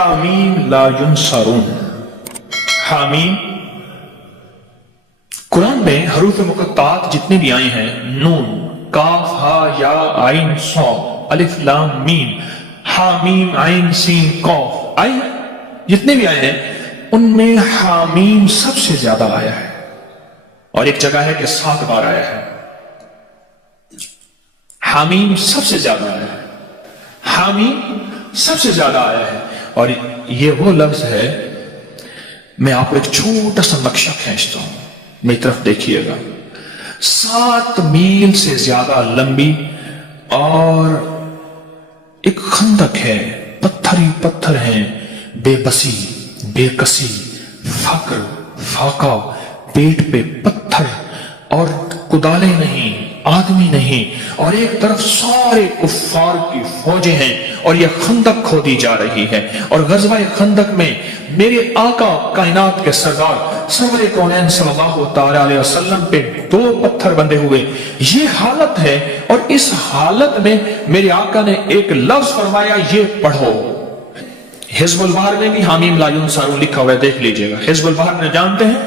حامیم لا ینصرون. حامیم قرآن میں حروف مقطعات جتنے بھی آئے ہیں، نون، کاف، ہا، یا، عین، صاد، الف، لام، میم، حامیم، عین، سین، قاف، آئے جتنے بھی آئے ہیں ان میں حامیم سب سے زیادہ آیا ہے، اور ایک جگہ ہے کہ 7 بار آیا ہے. حامیم سب سے زیادہ آیا ہے، حامیم سب سے زیادہ آیا ہے. اور یہ وہ لفظ ہے، میں آپ کو ایک چھوٹا سا نقشہ کھینچتا ہوں، میری طرف دیکھیے گا. 7 میل سے زیادہ لمبی اور ایک خندق ہے، پتھر ہی پتھر ہیں، بے بسی، بے کسی، فقر، فاقہ، پیٹ پہ پتھر، اور کدالیں نہیں، آدمی نہیں، اور ایک طرف سارے کفار کی فوجیں ہیں، اور یہ خندق کھودی جا رہی ہے. اور غزوہ خندق میں میرے آقا کائنات کے سردار سرور کونین صلی اللہ تعالی علیہ وسلم پہ 2 پتھر بندھے ہوئے، یہ حالت ہے. اور اس حالت میں میرے آقا نے ایک لفظ فرمایا، یہ پڑھو. حزب البحر میں بھی حامیم لا ینصرون لکھا ہوا ہے، دیکھ لیجئے گا. حزب البحر میں جانتے ہیں،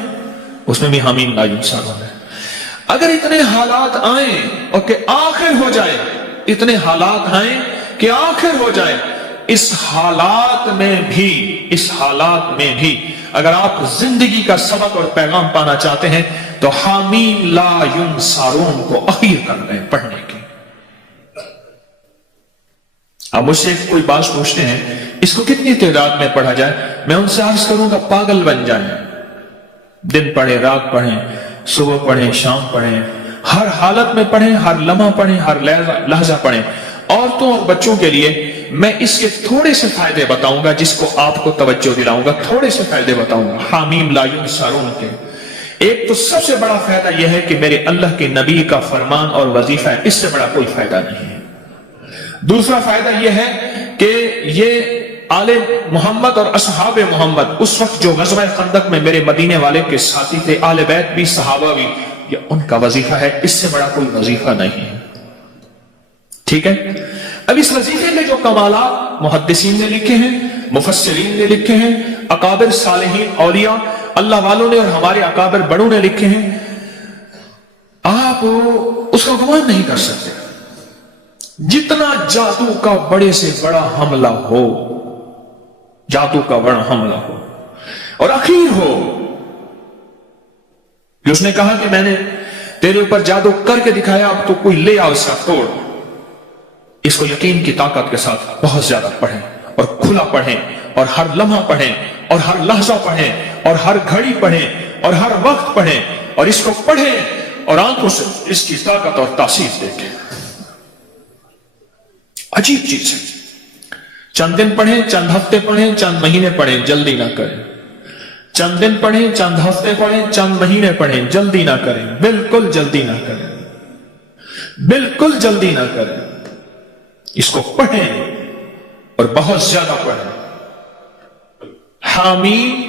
اس میں بھی حامیم لا ینصرون ہے. اگر اتنے حالات آئیں اور کہ آخر ہو جائے، اتنے حالات آئیں کہ آخر ہو جائے، اس حالات میں بھی اگر آپ زندگی کا سبق اور پیغام پانا چاہتے ہیں تو حامیم لا ینصرون کو اخیر کر دیں پڑھنے کی. اب مجھ سے کوئی بات پوچھتے ہیں اس کو کتنی تعداد میں پڑھا جائے، میں ان سے عرض کروں گا پاگل بن جائیں. دن پڑھیں، رات پڑھیں، صبح پڑھیں، شام پڑھیں، ہر حالت میں پڑھیں، ہر لمحہ پڑھیں، ہر لحظہ پڑھیں. عورتوں اور بچوں کے لیے میں اس کے تھوڑے سے فائدے بتاؤں گا، جس کو آپ کو توجہ دلاؤں گا. تھوڑے سے فائدے بتاؤں گا حامیم لا ینصرون کے. ایک تو سب سے بڑا فائدہ یہ ہے کہ میرے اللہ کے نبی کا فرمان اور وظیفہ ہے، اس سے بڑا کوئی فائدہ نہیں ہے. دوسرا فائدہ یہ ہے کہ یہ آل محمد اور اصحاب محمد اس وقت جو غزوہ خندق میں میرے مدینے والے کے ساتھی تھے، آل بیت بھی، صحابہ بھی، یہ ان کا وظیفہ ہے، اس سے بڑا کوئی وظیفہ نہیں ہے. ٹھیک ہے. اب اس وظیفے کے جو کمالات محدثین نے لکھے ہیں، مفسرین نے لکھے ہیں، اکابر صالحین اولیاء اللہ والوں نے اور ہمارے اکابر بڑوں نے لکھے ہیں، آپ اس کا گمان نہیں کر سکتے. جتنا جادو کا بڑے سے بڑا حملہ ہو، جادو کا بڑا حملہ ہو اور اخیر ہو کہ اس نے کہا کہ میں نے تیرے اوپر جادو کر کے دکھایا، اب تو کوئی لے آ اس کا توڑ. اس کو یقین کی طاقت کے ساتھ بہت زیادہ پڑھیں اور کھلا پڑھیں اور ہر لمحہ پڑھیں اور ہر لحظہ پڑھیں اور ہر گھڑی پڑھیں اور ہر وقت پڑھیں اور اس کو پڑھیں اور آنکھوں سے اس کی طاقت اور تاثیر دیکھیں. عجیب چیز ہے. چند دن پڑھیں، چند ہفتے پڑھیں، چند مہینے پڑھیں، جلدی نہ کریں. چند دن پڑھیں، چند ہفتے پڑھیں، چند مہینے پڑھیں، جلدی نہ کریں. بالکل جلدی نہ کریں، بالکل جلدی نہ کریں. اس کو پڑھیں اور بہت زیادہ پڑھیں. حامیم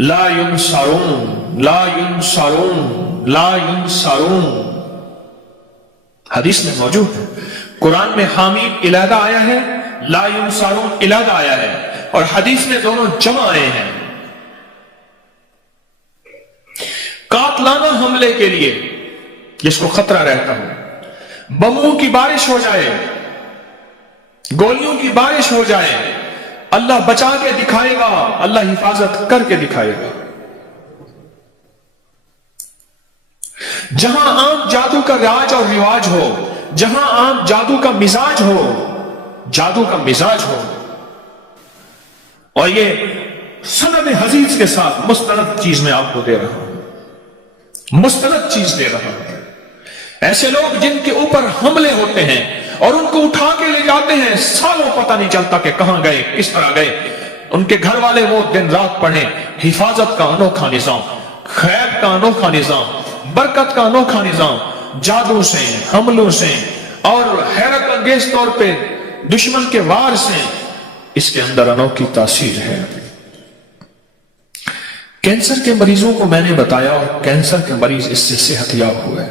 لا ینصرون، لا ینصرون، لا ینصرون حدیث میں موجود ہے. قرآن میں حامیم علیحدہ آیا ہے، لا ینصرون علیحدہ آیا ہے، اور حدیث میں دونوں جمع آئے ہیں. قاتلانہ حملے کے لیے جس کو خطرہ رہتا ہو، بموں کی بارش ہو جائے، گولیوں کی بارش ہو جائے، اللہ بچا کے دکھائے گا، اللہ حفاظت کر کے دکھائے گا. جہاں عام جادو کا راج اور رواج ہو، جہاں عام جادو کا مزاج ہو، جادو کا مزاج ہو، اور یہ سند حدیث کے ساتھ مستند چیز میں آپ کو دے رہا ہوں، مستند چیز دے رہا ہوں. ایسے لوگ جن کے اوپر حملے ہوتے ہیں اور ان کو اٹھا کے لے جاتے ہیں، سالوں پتہ نہیں چلتا کہ کہاں گئے، کس طرح گئے. ان کے گھر والے وہ دن رات پڑھیں. حفاظت کا انوکھا نظام، خیر کا انوکھا نظام، برکت کا انوکھا نظام، جادو سے، حملوں سے اور حیرت انگیز طور پہ دشمن کے وار سے، اس کے اندر انوکھی تاثیر ہے. کینسر کے مریضوں کو میں نے بتایا اور کینسر کے مریض اس سے صحت یاب ہوئے.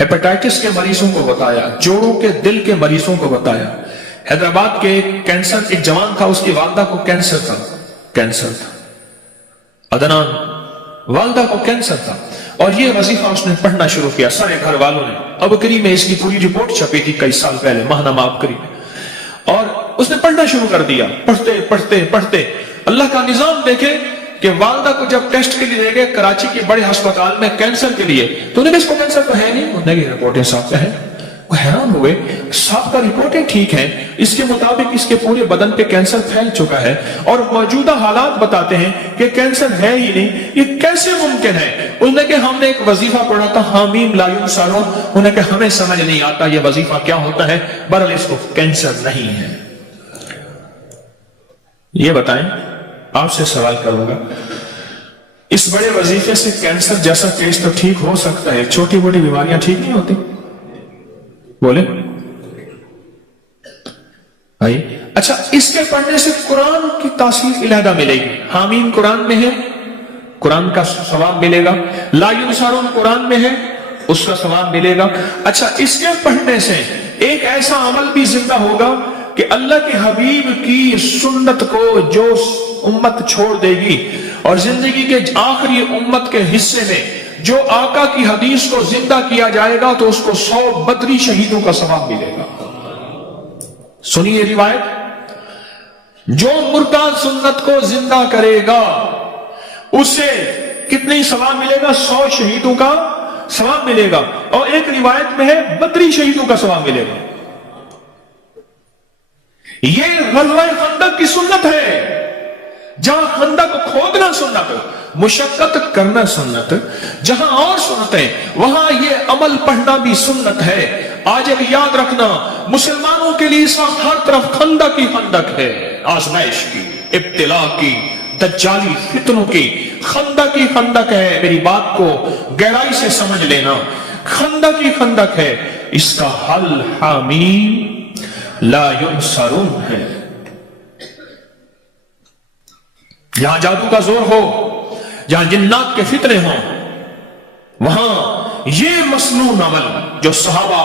ہیپاٹائٹس کے مریضوں کو بتایا، جوڑوں کے دل کے مریضوں کو بتایا حیدرآباد کے کینسر ایک جوان تھا، اس کی والدہ کو کینسر تھا عدنان، والدہ کو کینسر تھا، اور یہ وظیفہ اس نے پڑھنا شروع کیا سارے گھر والوں نے۔ اب کری میں اس کی پوری رپورٹ چھپی تھی کئی سال پہلے، ماہنامہ اب کری میں، اور اس نے پڑھنا شروع کر دیا۔ پڑھتے اللہ کا نظام دیکھے کہ والدہ کو جب ٹیسٹ کے لیے لے گئے کراچی کے بڑے ہسپتال میں کینسر کے لیے، تو انہیں اس کو کینسر تو ہے نہیں، انہوں نے رپورٹیں صاحب کا ہے۔ وہ حیران ہوئے، صاحب کا رپورٹیں ٹھیک ہیں، اس کے مطابق اس کے پورے بدن پہ کینسر پھیل چکا ہے، اور موجودہ حالات بتاتے ہیں کہ کینسر ہے ہی نہیں، یہ کیسے ممکن ہے؟ انہوں نے کہ ہم نے ایک وظیفہ پڑھا تھا حامیم لا ینصرون، انہوں نے کہ ہمیں سمجھ نہیں آتا یہ وظیفہ کیا ہوتا ہے، بہرحال اس کو کینسر نہیں ہے۔ یہ بتائیں، آپ سے سوال کروں گا، اس بڑے وظیفے سے کینسر جیسا کیس تو ٹھیک ہو سکتا ہے، چھوٹی بڑی بیماریاں ٹھیک نہیں ہوتی؟ بولے بھائی۔ اچھا، اس کے پڑھنے سے قرآن کی تاثیر علیحدہ ملے گی، حامیم قرآن میں ہے، قرآن کا ثواب ملے گا، لا ینصرون قرآن میں ہے، اس کا ثواب ملے گا۔ اچھا، اس کے پڑھنے سے ایک ایسا عمل بھی زندہ ہوگا کہ اللہ کے حبیب کی سنت کو جو امت چھوڑ دے گی، اور زندگی کے آخری امت کے حصے میں جو آقا کی حدیث کو زندہ کیا جائے گا تو اس کو 100 بدری شہیدوں کا ثواب ملے گا۔ سنیے روایت، جو مردہ سنت کو زندہ کرے گا اسے کتنی ثواب ملے گا؟ 100 شہیدوں کا ثواب ملے گا، اور ایک روایت میں ہے بدری شہیدوں کا ثواب ملے گا۔ یہ غزوہ خندق کی سنت ہے، جہاں خندق کھودنا سنت، مشقت کرنا سنت، جہاں اور سنتیں وہاں یہ عمل پڑھنا بھی سنت ہے۔ آج ایک یاد رکھنا، مسلمانوں کے لیے اس وقت ہر طرف خندق ہی خندق ہے، آزمائش کی، ابتلا کی، دجالی فتنوں کی، خندق ہی خندق ہے۔ میری بات کو گہرائی سے سمجھ لینا، خندق ہی خندق ہے، اس کا حل حامیم لا ینصرون ہے۔ جہاں جادو کا زور ہو، جہاں جنات کے فتنے ہوں، وہاں یہ مسنون عمل جو صحابہ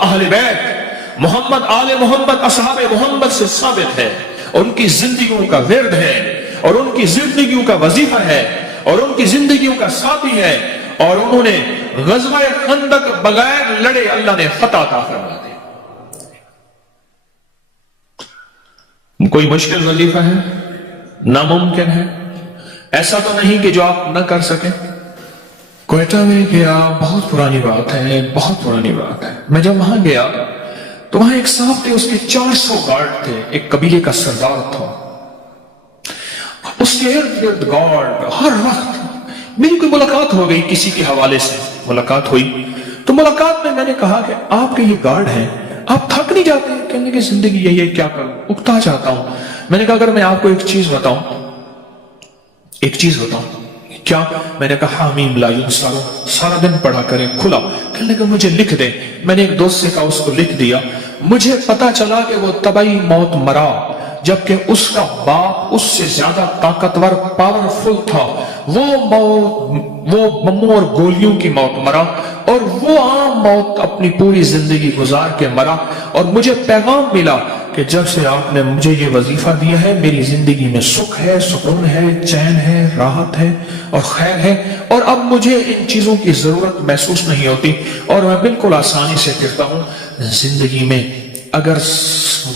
اہل بیت محمد آل محمد اصحاب محمد سے ثابت ہے، ان کی زندگیوں کا ورد ہے، اور ان کی زندگیوں کا وظیفہ ہے، اور ان کی زندگیوں کا ساتھی ہے، اور انہوں نے غزوہ خندق بغیر لڑے اللہ نے فتح عطا فرما دی۔ کوئی مشکل وظیفہ ہے؟ ناممکن ہے؟ ایسا تو نہیں کہ جو آپ نہ کر سکیں۔ کوئٹہ میں گیا، بہت پرانی بات ہے، بہت پرانی بات ہے۔ میں جب وہاں گیا تو وہاں ایک صاحب تھے، اس کے 400 گارڈ تھے، ایک قبیلے کا سردار تھا، اس کے ارد گرد گارڈ ہر وقت۔ میری کوئی ملاقات ہو گئی، کسی کے حوالے سے ملاقات ہوئی، تو ملاقات میں نے کہا کہ آپ کے یہ گارڈ ہیں، آپ تھک نہیں جاتے؟ کہنے کہ زندگی یہی ہے، کیا کروں، اکتا چاہتا ہوں۔ میں نے کہا اگر میں آپ کو ایک چیز بتاؤں، کیا؟ میں نے کہا حامیم لا ینصرون، سارا دن پڑھا کریں، کھلا۔ کہنے کہ مجھے لکھ دیں۔ میں نے ایک دوست سے کہا، اس کو لکھ دیا۔ مجھے پتا چلا کہ وہ طبعی موت مرا، جبکہ اس کا باپ اس سے زیادہ طاقتور، پاورفل تھا، وہ بموں اور گولیوں کی موت مرا، اور وہ عام موت اپنی پوری زندگی گزار کے مرا۔ اور مجھے پیغام ملا کہ جب سے آپ نے مجھے یہ وظیفہ دیا ہے، میری زندگی میں سکھ ہے، سکون ہے، چین ہے، راحت ہے اور خیر ہے، اور اب مجھے ان چیزوں کی ضرورت محسوس نہیں ہوتی، اور میں بالکل آسانی سے پھرتا ہوں۔ زندگی میں اگر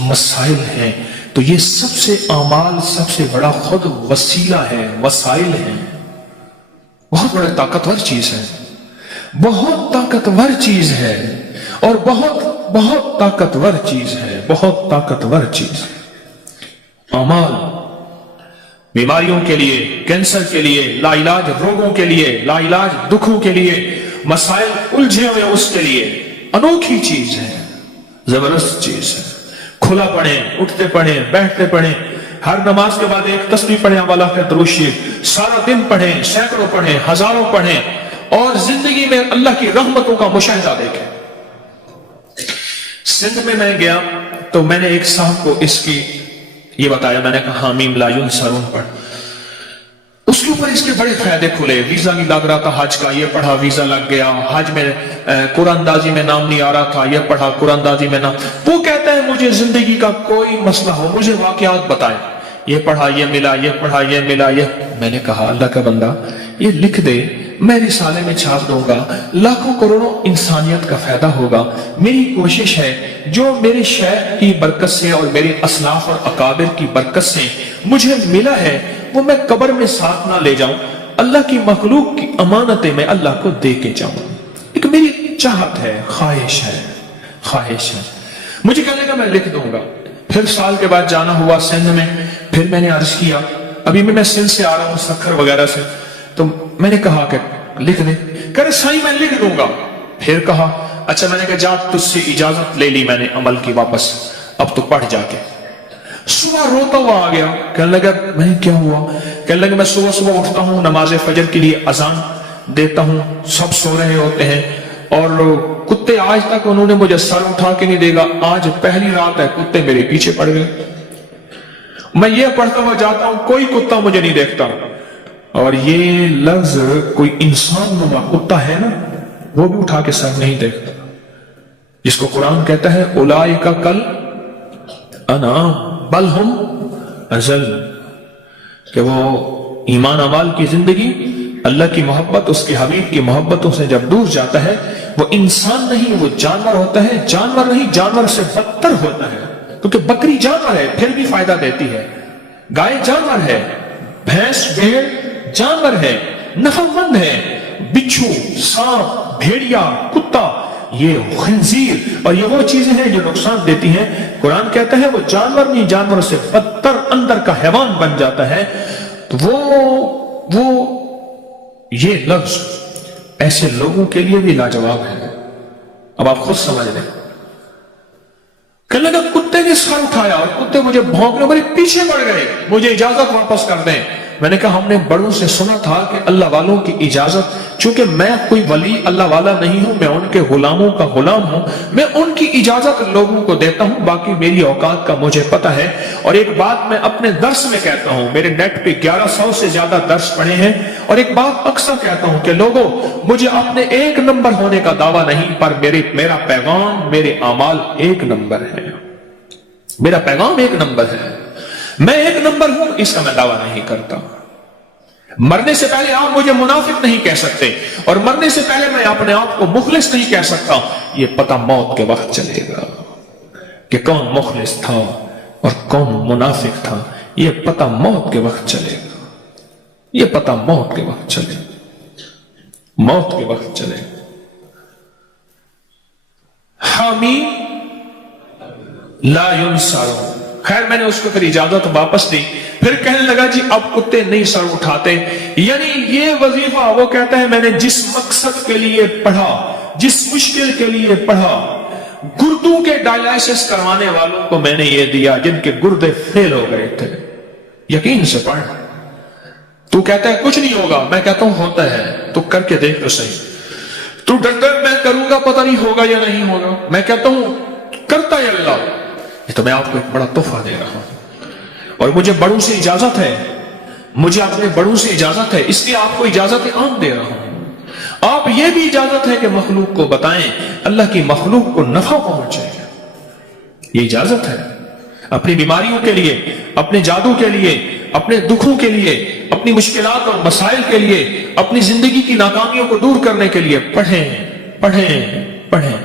مسائل ہیں تو یہ سب سے اعمال سب سے بڑا خود وسیلہ ہے، وسائل ہیں۔ بہت بڑا طاقتور چیز ہے، بہت طاقتور چیز ہے، اور بہت طاقتور چیز ہے، بہت طاقتور چیز ہے۔ اعمال بیماریوں کے لیے، کینسر کے لیے، لا علاج روگوں کے لیے، لا علاج دکھوں کے لیے، مسائل الجھے ہوئے اس کے لیے انوکھی چیز ہے، زبردست چیز ہے۔ کھلا پڑھیں، اٹھتے پڑھیں، بیٹھتے پڑھیں، ہر نماز کے بعد ایک تسبیح پڑھیں، والا پھر درود شریف، سارا دن پڑھیں، سینکڑوں پڑھیں، ہزاروں پڑھیں، اور زندگی میں اللہ کی رحمتوں کا مشاہدہ دیکھیں۔ سندھ میں گیا تو میں نے ایک صاحب کو اس کی یہ بتایا، میں نے کہا حامیم لا ینصرون پڑھ۔ اس کے اوپر اس کے بڑے فائدے کھلے. ویزا نہیں لگ رہا تھا حج کا، یہ پڑھا ویزا لگ گیا. حج میں قرآن اندازی میں نام نہیں آ رہا تھا، یہ پڑھا قرآن اندازی میں نام. وہ کہتا ہے مجھے زندگی کا کوئی مسئلہ ہو مجھے واقعات بتائیں، یہ پڑھا یہ ملا، یہ پڑھا یہ ملا. یہ میں نے کہا اللہ کا بندہ یہ لکھ دے، میں رسالے میں چھاپ دوں گا، لاکھوں کروڑوں انسانیت کا فائدہ ہوگا. میری کوشش ہے جو میرے شیخ کی برکت سے اور میرے اسلاف اور اکابر کی برکت سے مجھے ملا ہے وہ میں قبر میں ساتھ نہ لے جاؤں، اللہ کی مخلوق کی امانتیں میں اللہ کو دے کے جاؤں. ایک میری چاہت ہے، خواہش ہے. مجھے کہنے کا میں لکھ دوں گا. پھر سال کے بعد جانا ہوا سندھ میں. پھر میں نے عرض کیا ابھی میں سندھ سے آ رہا ہوں سکھر وغیرہ سے، تو میں نے کہا کہ لکھ دے. کہہ رہے سائیں میں لکھ دوں گا. پھر کہا اچھا. میں نے کہا جا تجھ سے اجازت لے لی میں نے عمل کی واپس، اب تو پڑھ جا کے. صبح روتا ہوا آ گیا. کہنے لگا میں کیا ہوا؟ کہنے لگا میں صبح اٹھتا ہوں نماز فجر کے لیے اذان دیتا ہوں، سب سو رہے ہوتے ہیں اور کتے آج تک انہوں نے مجھے سر اٹھا کے نہیں دے گا. آج پہلی رات ہے کتے میرے پیچھے پڑ گئے. میں یہ پڑھتا ہوا جاتا ہوں کوئی کتا مجھے نہیں دیکھتا. اور یہ لفظ کوئی انسان نما کتا ہے نا وہ بھی اٹھا کے سر نہیں دیکھتا، جس کو قرآن کہتا ہے اولئک کل انعام بل ہم اضل، کہ وہ ایمان اعمال کی زندگی اللہ کی محبت اس کے حبیب کی محبتوں سے جب دور جاتا ہے وہ انسان نہیں وہ جانور ہوتا ہے. جانور نہیں جانور سے بدتر ہوتا ہے، کیونکہ بکری جانور ہے پھر بھی فائدہ دیتی ہے، گائے جانور ہے، بھینس بھیڑ جانور ہے نفع مند ہے، بچھو سانپ بھیڑیا کتا یہ خنزیر اور یہ وہ چیزیں ہیں جو نقصان دیتی ہیں. قرآن کہتا ہے وہ جانور نہیں جانور سے بدتر اندر کا حیوان بن جاتا ہے. تو وہ یہ لفظ ایسے لوگوں کے لیے بھی لاجواب ہے. اب آپ خود سمجھ لیں. کہنے لگا کتے نے سر اٹھایا اور کتے مجھے بھونکنے میرے پیچھے پڑ گئے، مجھے اجازت واپس کر دیں. میں نے کہا ہم نے بڑوں سے سنا تھا کہ اللہ والوں کی اجازت، چونکہ میں کوئی ولی اللہ والا نہیں ہوں، میں ان کے غلاموں کا غلام ہوں، میں ان کی اجازت لوگوں کو دیتا ہوں، باقی میری اوقات کا مجھے پتہ ہے. اور ایک بات میں اپنے درس میں کہتا ہوں، میرے نیٹ پہ 1100 سے زیادہ درس پڑھے ہیں، اور ایک بات اکثر کہتا ہوں کہ لوگوں مجھے اپنے ایک نمبر ہونے کا دعویٰ نہیں، پر میرا پیغام میرے اعمال ایک نمبر ہے. میرا پیغام ایک نمبر ہے، میں ایک نمبر ہوں اس کا میں دعویٰ نہیں کرتا. مرنے سے پہلے آپ مجھے منافق نہیں کہہ سکتے اور مرنے سے پہلے میں اپنے آپ کو مخلص نہیں کہہ سکتا. یہ پتہ موت کے وقت چلے گا کہ کون مخلص تھا اور کون منافق تھا. یہ پتہ موت کے وقت چلے گا. یہ پتہ موت کے وقت چلے گا. موت کے وقت چلے گا. حامی لا ينصر. خیر میں نے اس کو پھر اجازت واپس دی. پھر کہنے لگا جی اب کتے نہیں سر اٹھاتے. یعنی یہ وظیفہ وہ کہتا ہے میں نے جس مقصد کے لیے پڑھا، جس مشکل کے لیے پڑھا، گردوں کے ڈائلائسس کروانے والوں کو میں نے یہ دیا جن کے گردے فیل ہو گئے تھے. یقین سے پڑھ. تو کہتا ہے کچھ نہیں ہوگا، میں کہتا ہوں ہوتا ہے. تو کر کے دیکھ تو صحیح. تو ڈرتا ہے میں کروں گا پتہ نہیں ہوگا یا نہیں ہوگا. میں کہتا ہوں کرتا ہے اللہ. یہ تو میں آپ کو ایک بڑا تحفہ دے رہا ہوں اور مجھے بڑوں سے اجازت ہے، مجھے اپنے بڑوں سے اجازت ہے، اس لیے آپ کو اجازت عام دے رہا ہوں. آپ یہ بھی اجازت ہے کہ مخلوق کو بتائیں، اللہ کی مخلوق کو نفع پہنچے. یہ اجازت ہے. اپنی بیماریوں کے لیے، اپنے جادو کے لیے، اپنے دکھوں کے لیے، اپنی مشکلات اور مسائل کے لیے، اپنی زندگی کی ناکامیوں کو دور کرنے کے لیے پڑھیں پڑھیں پڑھیں.